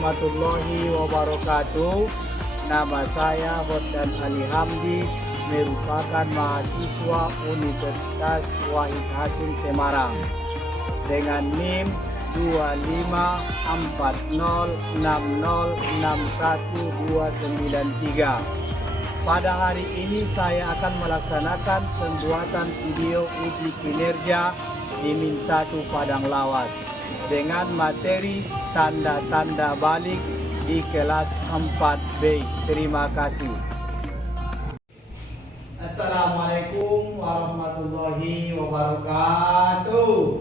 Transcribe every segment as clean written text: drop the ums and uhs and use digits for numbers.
warahmatullahi wabarakatuh. Nama saya Hoddan Ali Hamdi, merupakan mahasiswa Universitas Wahid Hasim Semarang dengan NIM 25406061293. Pada hari ini saya akan melaksanakan pembuatan video uji kinerja di Min 1 Padang Lawas dengan materi tanda-tanda balik di kelas 4B. Terima kasih. Assalamualaikum warahmatullahi wabarakatuh.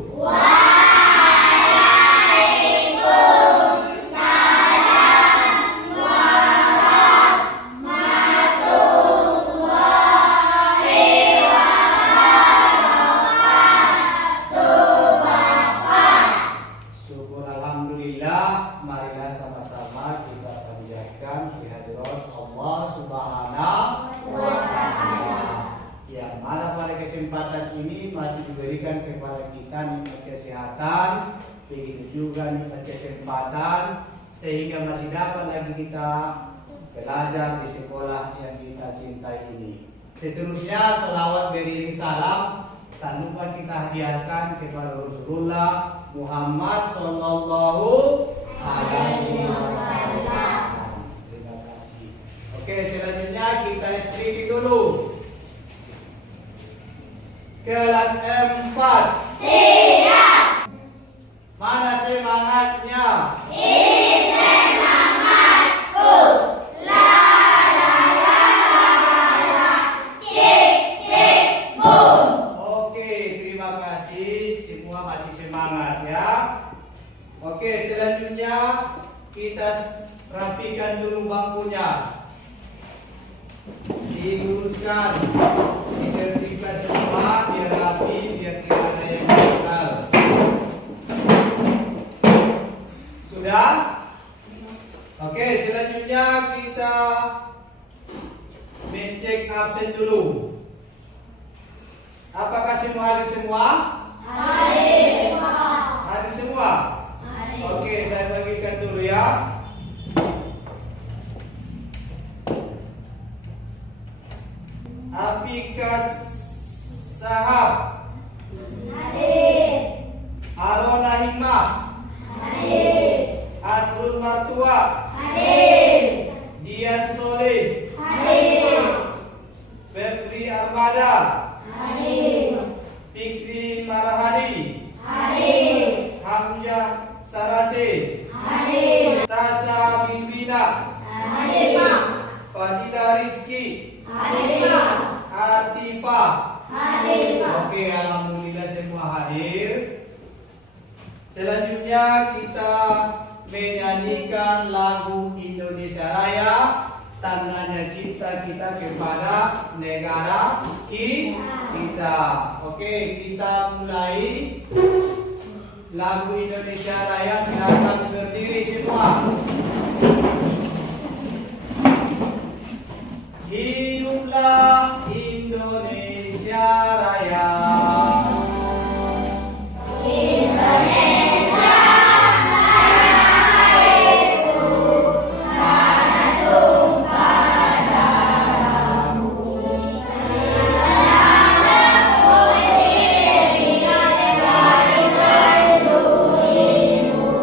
Marilah sama-sama kita panjatkan kehadirat Allah Subhanahu wa Ta'ala, yang mana pada kesempatan ini masih diberikan kepada kita nikmat kesehatan, begitu juga nikmat kesempatan, sehingga masih dapat lagi kita belajar di sekolah yang kita cintai ini. Seterusnya selawat beriring salam tak lupa kita hadiahkan kepada Rasulullah Muhammad Sallallahu Alaihi Wasallam. Terima kasih. Oke, selanjutnya kita eskripsi dulu. Kelas 4. Siap. Mana semangatnya? Ini semangatku. La la la la. Cik cik boom. Oke, terima kasih. Semua masih semangat ya. Oke, selanjutnya kita rapikan dulu bangkunya. Diluruskan, ditertibkan semua biar rapi, biar tidak ada yang gagal. Sudah? Oke, selanjutnya kita mencek absen dulu. Apakah semua hadir semua? Hadir semua. Hadir semua? Oke, saya bagikan dulu ya. Apikas Sahab hadir. Arona Hikmah hadir. Asrul Martua hadir. Dian Soleh hadir. Febri Armada hadir. Fikri Marahadi hadir. Hamzah Sarase hadir. Tasha Bimbina hadir. Fadila Rizki hadir. Atifah hadir. Oke, alhamdulillah semua hadir. Selanjutnya kita menyanyikan lagu Indonesia Raya, tandanya cinta kita kepada negara kita. Oke, kita mulai lagu Indonesia Raya. Silakan berdiri semua. Hiduplah Indonesia Raya. Indonesia Raya itu tanah tumpah darahmu. Segala berdiri dan berlindungmu.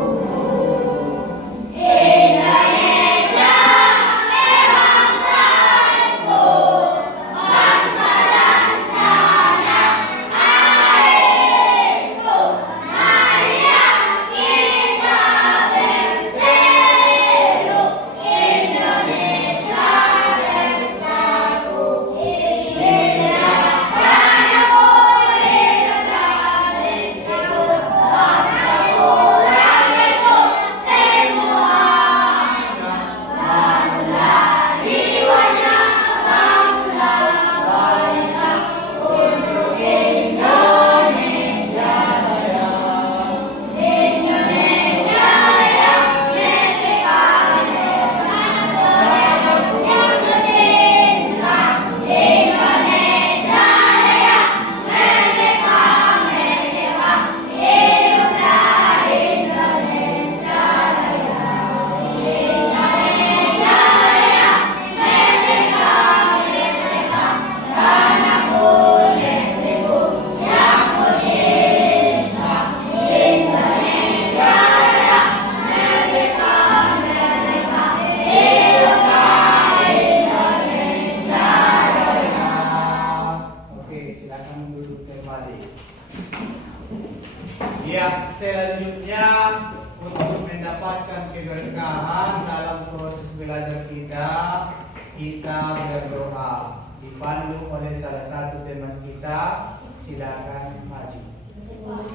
keberkahan dalam proses belajar kita berdoa. Dipandu oleh salah satu teman kita, silakan maju.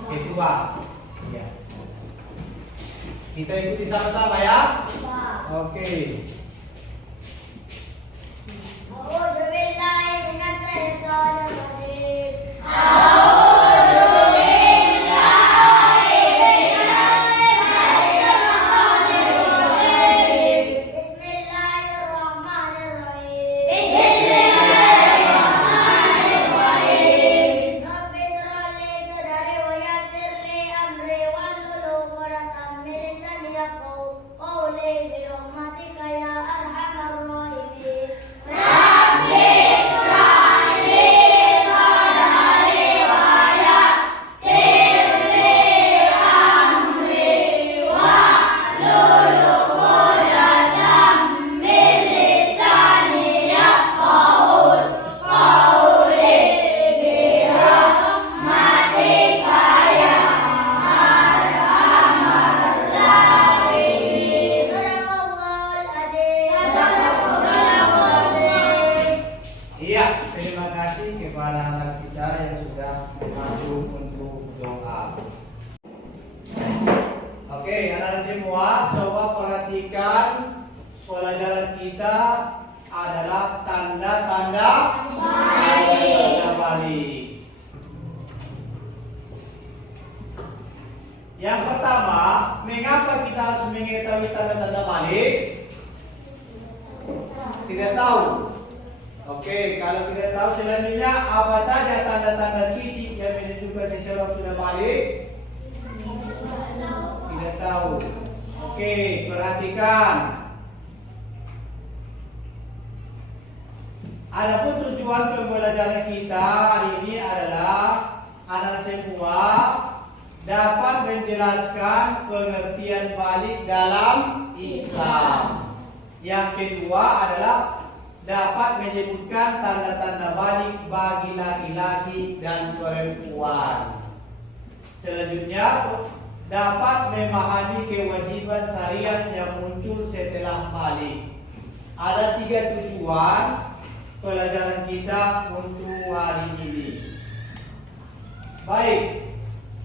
Kedua, ya. Kita ikuti sama-sama ya. Oke. Yang pertama, mengapa kita harus mengetahui tanda-tanda balik? Tidak tahu. Oke, kalau tidak tahu selanjutnya apa saja tanda-tanda fisik yang menunjukkan seseorang sudah balik? Tidak tahu. Oke, perhatikan. Adapun tujuan pembelajaran kita hari ini adalah anak semua dapat menjelaskan pengertian balik dalam Islam. Yang kedua adalah dapat menyebutkan tanda-tanda balik bagi laki-laki dan perempuan. Selanjutnya dapat memahami kewajiban syariat yang muncul setelah balik. Ada 3 tujuan pelajaran kita untuk hari ini. Baik.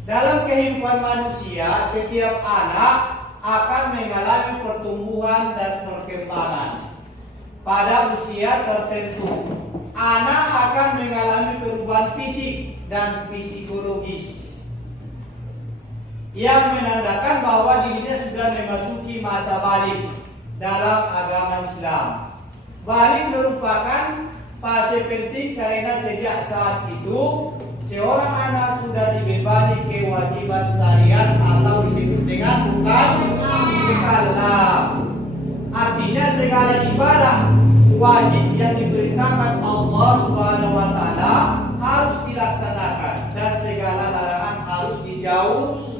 Dalam kehidupan manusia, setiap anak akan mengalami pertumbuhan dan perkembangan. Pada usia tertentu, anak akan mengalami perubahan fisik dan psikologis yang menandakan bahwa dirinya sudah memasuki masa balik dalam agama Islam. Balik merupakan fase penting karena sejak saat itu seorang anak sudah dibebani kewajiban syariat atau disebut dengan mukallaf. Artinya segala ibadah wajib yang diperintahkan Allah Subhanahu wa taala harus dilaksanakan dan segala larangan harus dijauhi.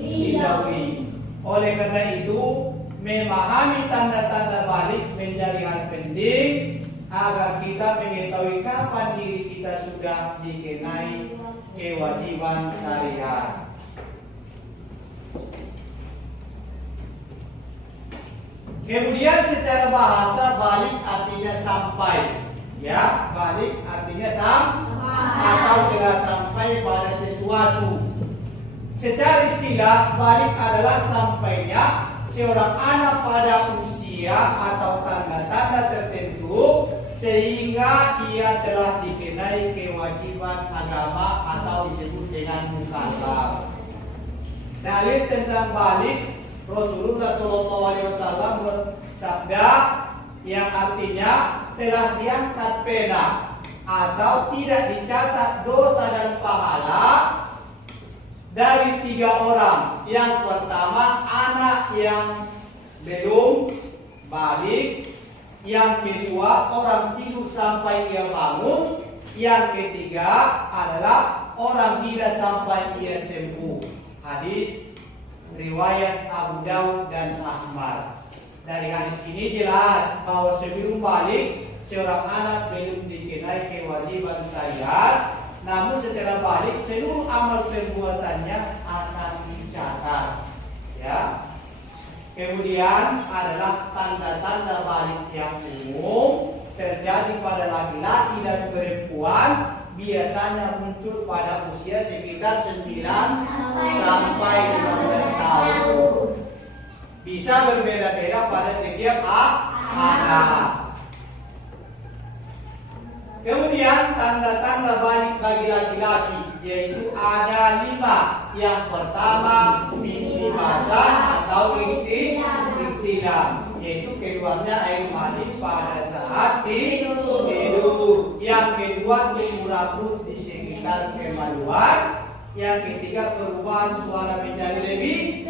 Oleh karena itu, memahami tanda-tanda balik menjadi hal penting agar kita mengetahui kapan diri kita sudah dikenai kewajiban syariat. Kemudian secara bahasa balik artinya sampai. Ya, balik artinya sampai atau telah sampai pada sesuatu. Secara istilah balik adalah sampainya seorang anak pada usia atau tanda-tanda tertentu sehingga ia telah dikenai kewajiban agama atau disebut dengan mukallaf. Dalil tentang balik, Rasulullah SAW bersabda yang artinya telah diangkat pena atau tidak dicatat dosa dan pahala dari 3 orang. Yang pertama, anak yang belum balik. Yang kedua, orang tidur sampai ia bangun. Yang ketiga adalah orang gila sampai ia sembuh. Hadis riwayat Abu Daud dan Ahmad. Dari hadis ini jelas bahwa sebelum balik seorang anak belum dikenai kewajiban syariat, namun setelah balik seluruh amal perbuatannya akan dicatat. Ya. Kemudian adalah tanda-tanda balik yang umum terjadi pada laki-laki dan perempuan, biasanya muncul pada usia sekitar 9 sampai 15 tahun. Bisa berbeda-beda pada setiap anak. Kemudian tanda-tanda balik bagi laki-laki yaitu ada 5. Yang pertama mimpi basah atau iktilam, yaitu keluarnya air mani pada saat tidur. Yang kedua tumbuh rambut di sekitar kemaluan. Yang ketiga perubahan suara menjadi lebih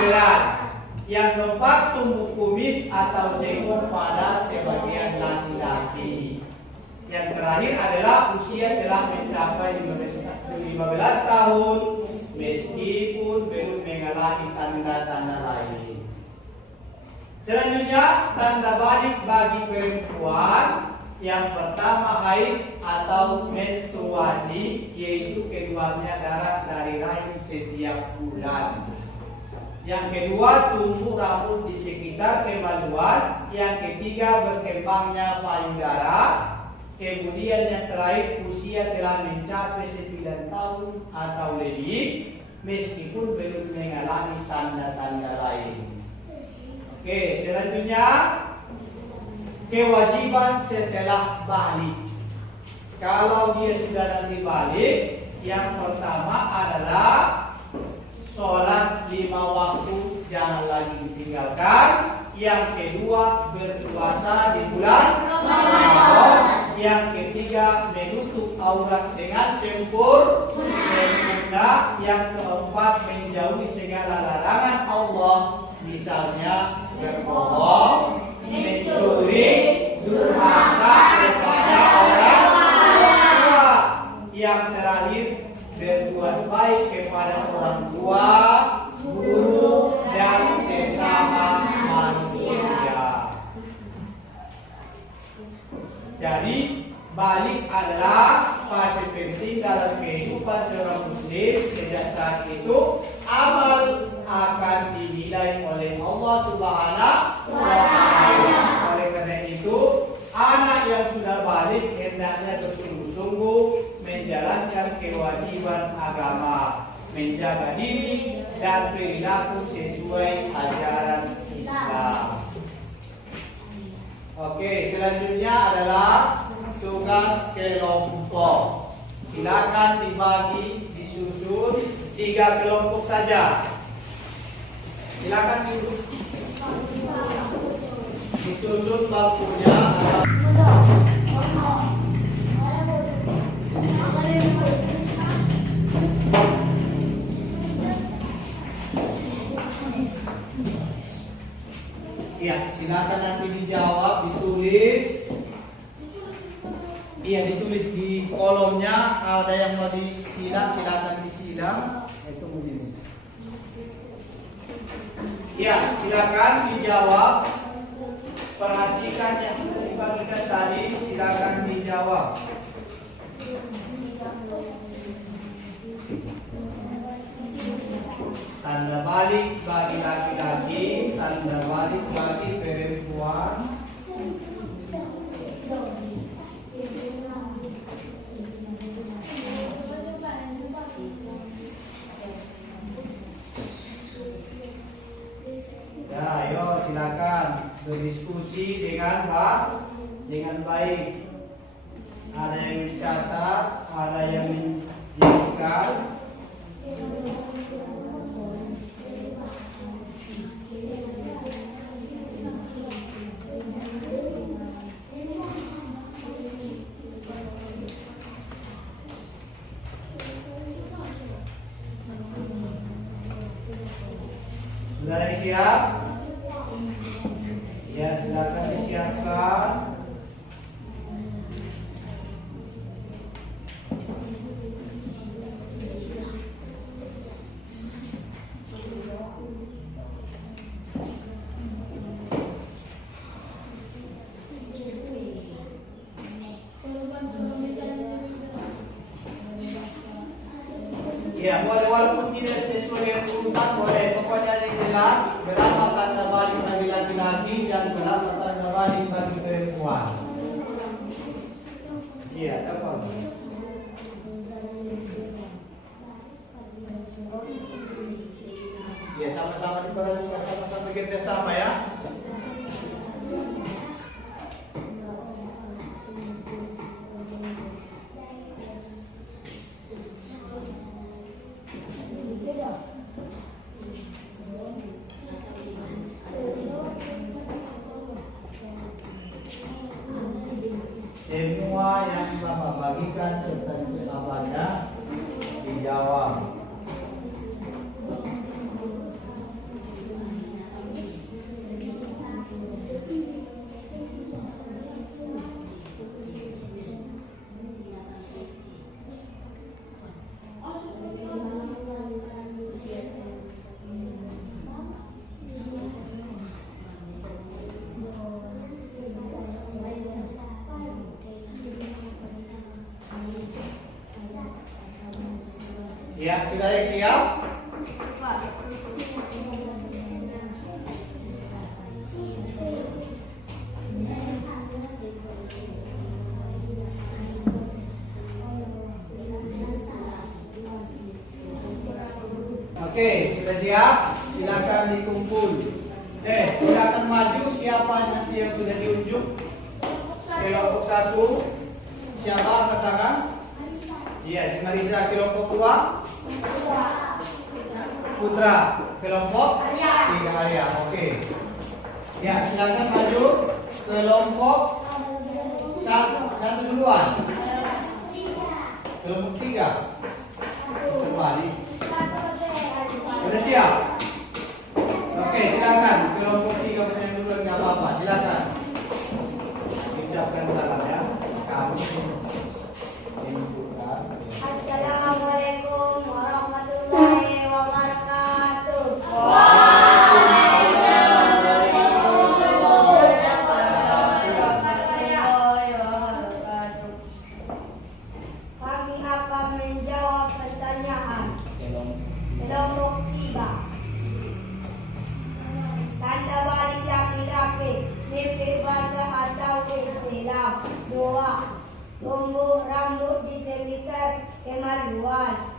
berat. Yang keempat tumbuh kumis atau jenggot pada sebagian laki-laki. Yang terakhir adalah usia telah mencapai 15 tahun meskipun belum mengalami tanda-tanda lain. Selanjutnya tanda balik bagi perempuan. Yang pertama haid atau menstruasi, yaitu keluarnya darah dari rahim setiap bulan. Yang kedua tumbuh rambut di sekitar kemaluan. Yang ketiga berkembangnya payudara. Kemudian yang terakhir usia telah mencapai 9 tahun atau lebih meskipun belum mengalami tanda-tanda lain. Oke, selanjutnya kewajiban setelah balik. Kalau dia sudah nanti balik, yang pertama adalah sholat 5 waktu jangan lagi ditinggalkan. Yang kedua berpuasa di bulan Ramadan. Yang ketiga menutup aurat dengan sempurna. Yang keempat menjauhi segala larangan Allah, misalnya berbohong, mencuri, durhaka kepada orang tua. Yang terakhir berbuat baik kepada orang tua, guru, dan sesama manusia. Jadi balik adalah fase penting dalam kehidupan seorang muslim. Sejak saat itu amal akan dinilai oleh Allah Subhanahu wa Ta'ala. Oleh karena itu, anak yang sudah balik hendaknya bersungguh-sungguh menjalankan kewajiban agama, menjaga diri dan perilaku sesuai ajaran Islam. Oke, selanjutnya adalah tugas kelompok. Silakan dibagi, disusun 3 kelompok saja. Silakan disusun bangkunya. Ya, silakan nanti dijawab, ditulis. Iya, ditulis di kolomnya. Ada yang mau disilang, silakan disilang. Itu begini. Ya, silakan dijawab. Perhatikan yang sudah dibagikan tadi, silakan dijawab. Tanda balik bagi laki-laki, tanda balik bagi perempuan. Ya, ayo silakan berdiskusi dengan baik. Ada yang mencatat, ada yang menjadikan. Sudah siap? Ya, silakan disiapkan. Ya, boleh walaupun tidak sesuai dengan urutan boleh. Pokoknya yang jelas berapa laki-laki dan kenapa tanda balik bagi perempuan? Iya, apa? Ya, sama-sama diperhatikan, sama-sama kerja sama ya. Semua yang Bapak bagikan serta jawabannya dijawab. Ya, sudah siap? Oke, sudah siap? Silakan dikumpul. Silakan maju siapa nanti yang sudah diunjuk. Kelompok 1. Siapa angkat tangan? Iya, si Marisa. Kelompok 2. Putra. Kelompok 3 Arya. Oke. Ya, silakan maju. Kelompok 1 duluan. Kelompok 3. Kembali. Sudah siap? Oke, silakan. Kelompok 3 pertanyaan duluan nggak apa-apa. Silakan. Ucapkan salam ya. Kamu. Assalamualaikum warahmatullahi wabarakatuh. Kami akan menjawab pertanyaan kelompok 3. Tanda balik laki-laki, mimpi basah atau ikhtilaf. 2. Tumbuh rambut di sekitar kemaluan.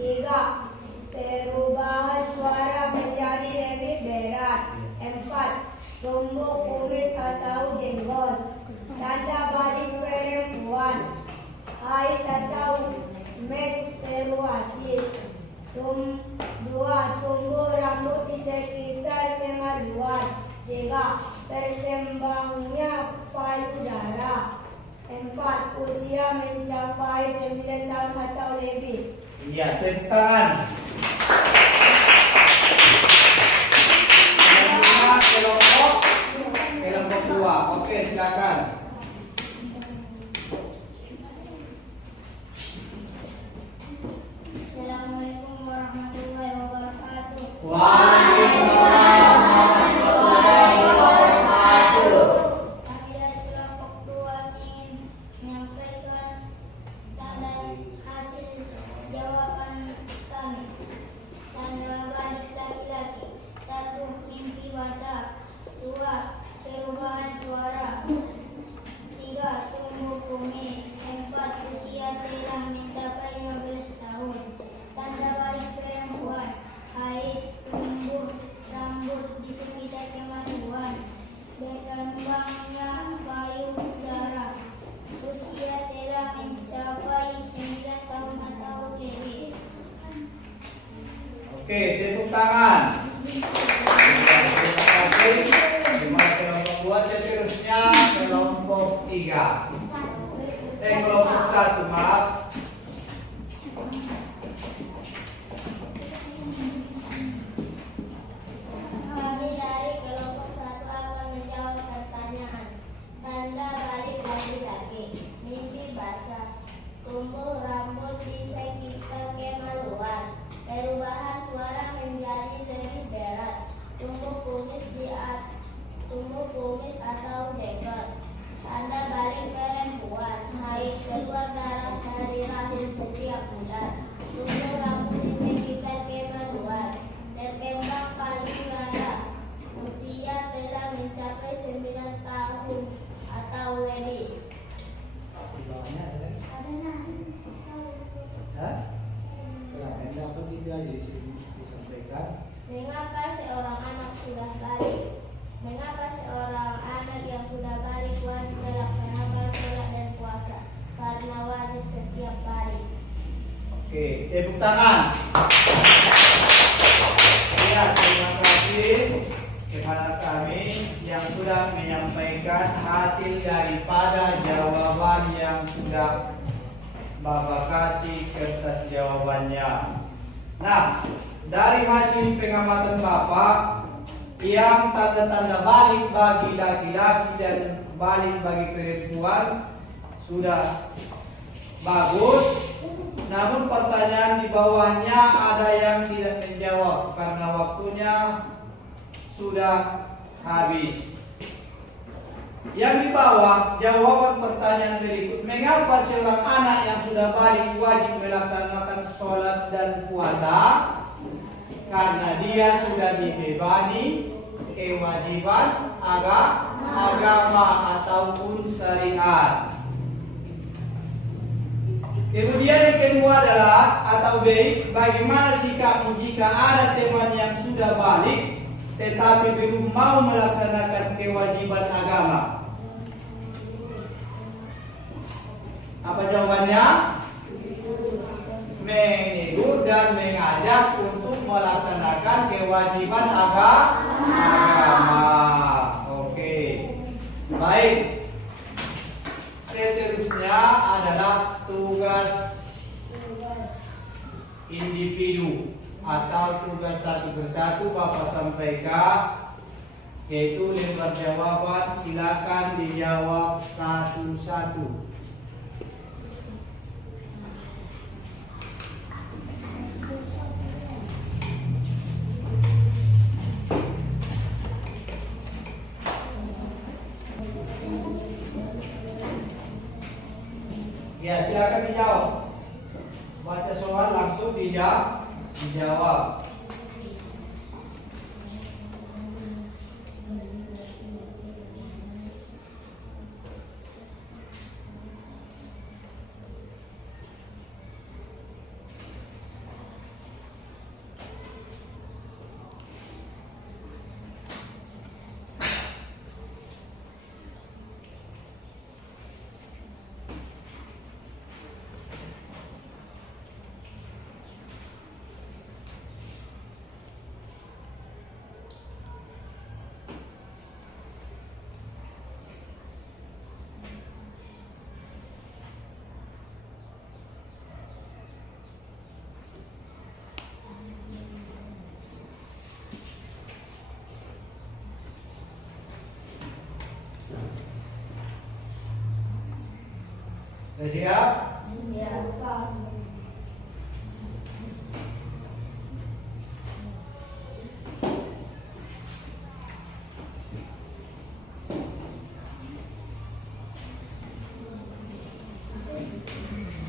3. Perubahan suara menjadi lebih berat. 4. Tumbuh kumis atau jenggot. Tanda balik perempuan, haid atau menstruasi. 2. Tumbuh rambut di sekitar kemaluan. 3. Berkembangnya payudara. 4. Usia mencapai 9 tahun atau lebih. Iya, tepuk tangan. Kelompok 2. Oke, silakan. Assalamualaikum warahmatullahi wabarakatuh. Waalaikumsalam warahmatullahi wabarakatuh. Kami dari kelompok 2 ingin menyampaikan tanda hasil jawaban kami. Tanda balik laki-laki. 1. Mimpi basah. 2. Perubahan suara. 3. Tumbuh kumis. 4. Usia telah mencapai 15 tahun. Tanda balik perempuan, haid. Tumbuh rambut di sekitar kemaluan. Berkembangnya payudara. Usia telah mencapai 9 tahun atau lebih. Oke, tepuk tangan. Terima kasih. Terima kelompok 2, seterusnya kelompok 3. Kelompok 1, maaf. Kami dari kelompok 1 akan menjawab pertanyaan. Tanda balik laki-laki, mimpi basah. Tumbuh rambut di sekitar kemaluan. Perubahan suara menjadi lebih berat. Tumbuh kumis atau jenggot. Tanda balik perempuan, haid. Keluar darah dari rahim setiap bulan. Tumbuh rambut di sekitar kemaluan. Berkembang payudara. Usia telah mencapai bawahnya ada lagi. Ada nah. Hah? Silakan dapat itu aja disampaikan. Mengapa seorang anak sudah balik? Mengapa seorang anak yang sudah balik wajib melaksanakan sholat dan puasa? Karena wajib setiap hari. Oke, tepuk tangan. Ya, terima kasih kepada kami yang sudah menyampaikan hasil daripada jawaban yang sudah Bapak kasih kertas jawabannya. Nah, dari hasil pengamatan Bapak yang tanda-tanda balik bagi laki-laki dan balik bagi perempuan sudah bagus. Namun pertanyaan di bawahnya ada yang tidak menjawab karena waktunya sudah habis. Yang di bawah jawaban pertanyaan berikut, mengapa seorang anak yang sudah balik wajib melaksanakan sholat dan puasa? Karena dia sudah dibebani kewajiban agama ataupun syariat. Kemudian yang kedua adalah atau B, bagaimana sikapmu jika ada teman yang sudah balik tetapi belum mau melaksanakan kewajiban agama? Apa jawabannya? Menegur dan mengajak untuk melaksanakan kewajiban agama. Oke. Baik. Seterusnya adalah tugas individu atau tugas satu persatu Bapak sampaikan, yaitu lembar jawaban. Silakan dijawab satu-satu. Ya, silakan dijawab. Baca soal langsung dijawab. Sudah siap? Ya.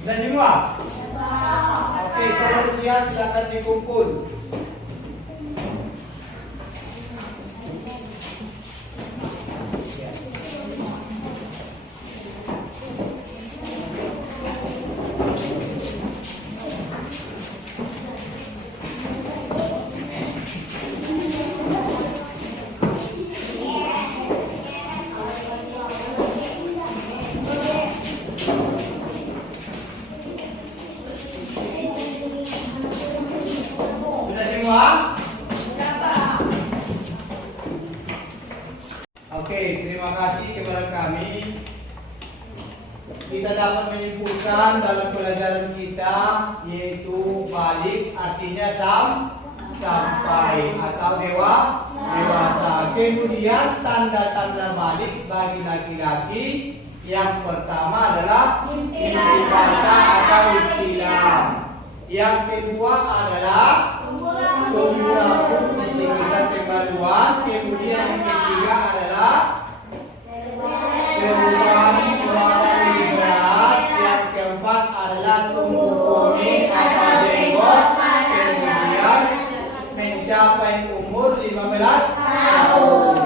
Sudah semua? Oke, kalau siap silakan dikumpul. Oke, terima kasih kepada kami. Kita dapat menyimpulkan dalam pelajaran kita, yaitu balik artinya sampai atau dewasa. Kemudian tanda-tanda balik bagi laki-laki, yang pertama adalah intifasa atau ihtilam. Yang kedua adalah kumpul disingkat kemaluan. Kemudian yang ketiga adalah perubahan suara berat. Yang keempat adalah tumbuh kumis atau jenggot. Kemudian mencapai umur 15 tahun.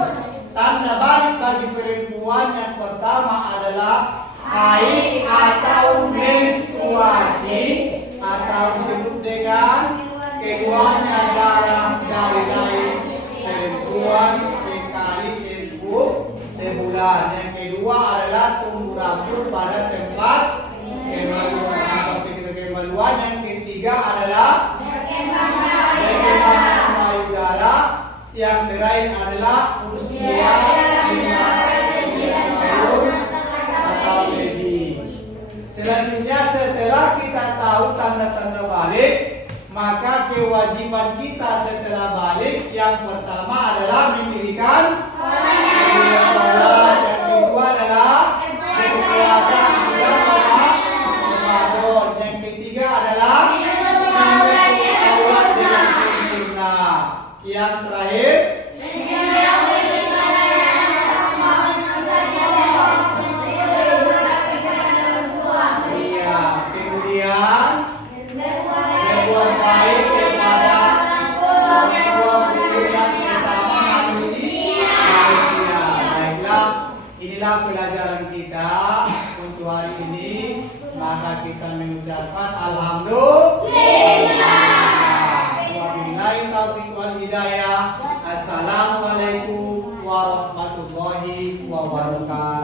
Tanda balik bagi perempuan yang pertama adalah haid atau menstruasi atau disebut dengan keluarnya darah dari rahim perempuan sekali sebulan. Yang kedua adalah tumbuh rambut pada tempat kemaluan. Yang ketiga adalah berkembang payudara. Yang terakhir adalah usia 5 tahun atau lebih. Selanjutnya setelah kita tahu tanda-tanda balik, maka kewajiban kita setelah balik yang pertama adalah mendirikan salat. Yang kedua adalah berpuasa bulan Ramadan. Yang ketiga adalah menutup aurat dengan sempurna. Yang terakhir kemudian berbuat baik kepada sesama manusia. Baiklah, inilah pelajaran kita untuk hari ini. Maka kita mengucapkan alhamdulillah. Wabillahi taufiq wal hidayah. Assalamualaikum warahmatullahi wabarakatuh.